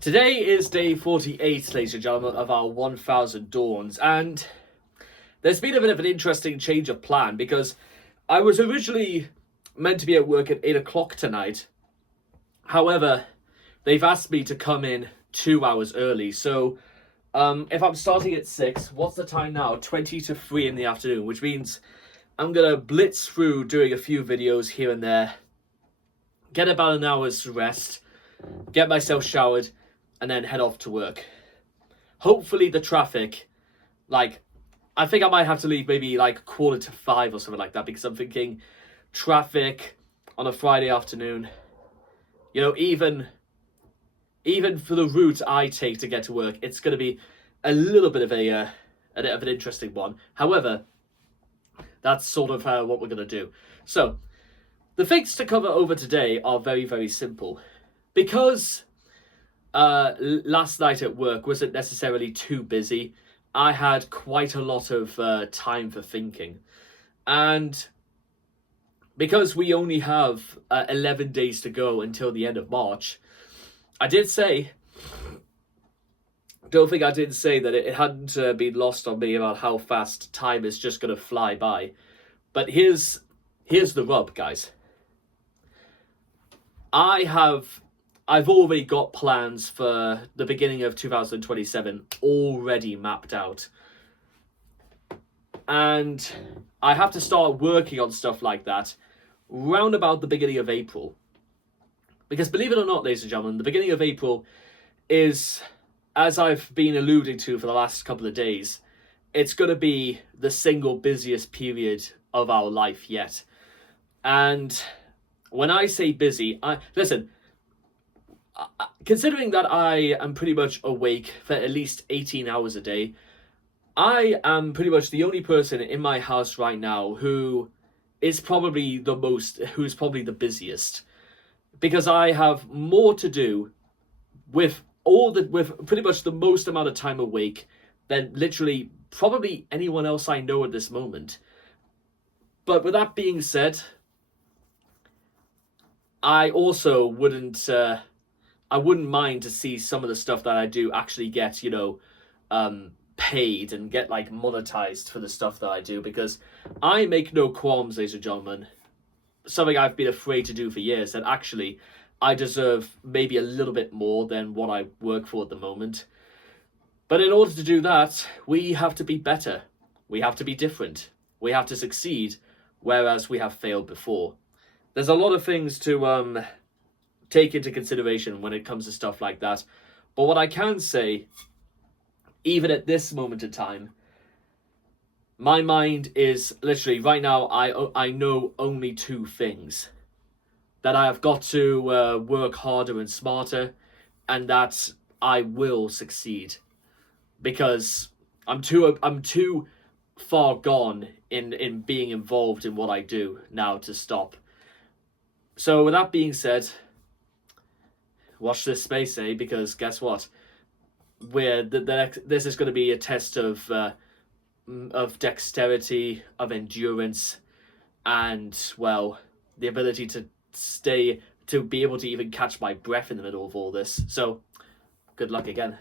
Today is day 48, ladies and gentlemen, of our 1000 Dawns, and there's been a bit of an interesting change of plan because I was originally meant to be at work at 8 o'clock tonight. However, they've asked me to come in 2 hours early, so if I'm starting at 6, what's the time now? 20 to 3 in the afternoon, which means I'm going to blitz through doing a few videos here and there, get about an hour's rest, get myself showered, and then head off to work. Hopefully the traffic, I think I might have to leave maybe 4:45 or something like that, because I'm thinking traffic on a Friday afternoon, even for the route I take to get to work, it's going to be a little bit of an interesting one. However, that's sort of what we're going to do. So, the things to cover over today are very, very simple. Because last night at work wasn't necessarily too busy, I had quite a lot of time for thinking. And because we only have 11 days to go until the end of March, I did say, don't think I didn't say that it hadn't been lost on me about how fast time is just going to fly by. But here's the rub, guys. I've already got plans for the beginning of 2027 already mapped out. And I have to start working on stuff like that round about the beginning of April. Because believe it or not, ladies and gentlemen, the beginning of April is, as I've been alluding to for the last couple of days, it's going to be the single busiest period of our life yet. And when I say busy, considering that I am pretty much awake for at least 18 hours a day, I am pretty much the only person in my house right now who's probably the busiest, because I have more to do with pretty much the most amount of time awake than literally probably anyone else I know at this moment. But with that being said, I also wouldn't mind to see some of the stuff that I do actually get, paid and get monetized for the stuff that I do, because I make no qualms, ladies and gentlemen. Something I've been afraid to do for years, that actually I deserve maybe a little bit more than what I work for at the moment. But in order to do that, we have to be better. We have to be different. We have to succeed, whereas we have failed before. There's a lot of things to take into consideration when it comes to stuff like that. But what I can say, even at this moment in time, my mind is literally right now, I know only two things: that I have got to work harder and smarter, and that I will succeed, because I'm too far gone in being involved in what I do now to stop. So with that being said, watch this space, because guess what? This is going to be a test of dexterity, of endurance, and, well, the ability to be able to even catch my breath in the middle of all this. So, good luck again.